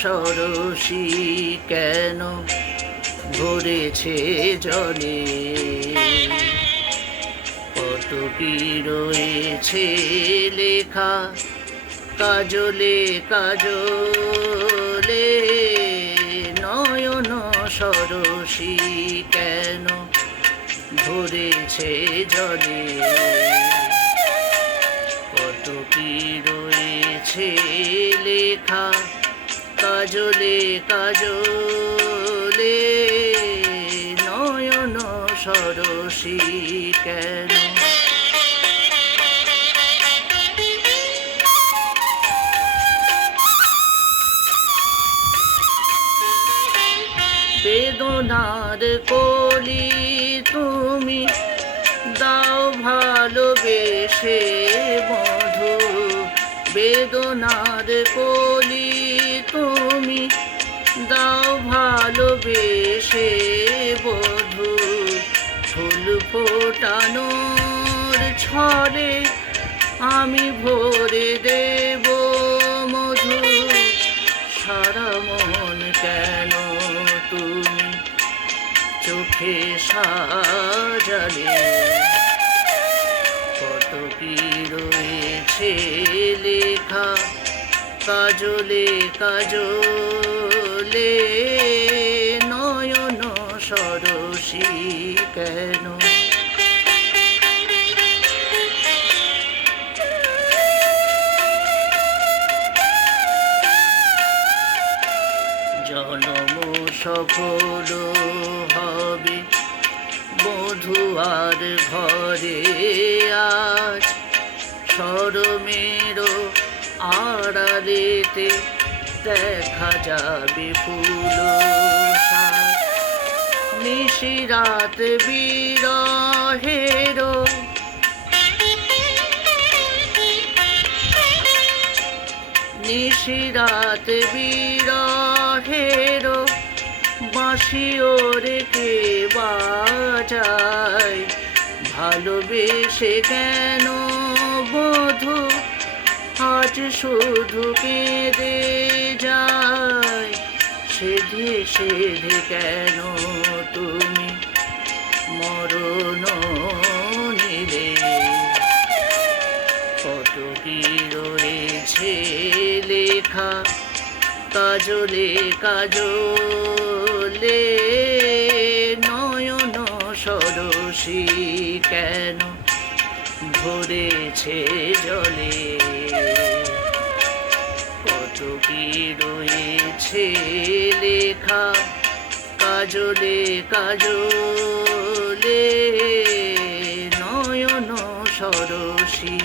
সরসী কেন ভরেছে জলে, কত কি রয়েছে লেখা কাজলে কাজলে, নয়ন সরসী কেন ভরেছে জলে, কত কি রয়েছে লেখা কাজলে কাজলে, নয়ন সরসী কেন। বেদনার কলি তুমি দাও ভালোবেসে মধু, বেদনার কলি তুমি দাও ভালোবেসে বধু, ফুল ফোটানোর ছলে আমি ভরে দেব মধু, সারা মন কেন তুমি চোখে সাজালে, কত কি রয়েছে লেখা কাজলে কাজলে, নয়ন সরসী কেন। জনম সফল হবে বধুয়ার ঘরে আজ, শরমের আড়ালেতে দেখা যাবে ফুল সাজ, নিশিরাত বিরহের নিশিরাত বিরহের বাঁশি ওরে কে বাজায়, ভালোবেসে কেন বধু আজ শুধু কেঁদে যায়, সেধে সেধে কেন তুমি মরণ নিলে, কত কি রয়েছে লেখা কাজলে কাজলে, নয়ন সরসী কেন ভরেছে জলে, কত কি রয়েছে লেখা কাজলে কাজলে, নয়ন সরসী।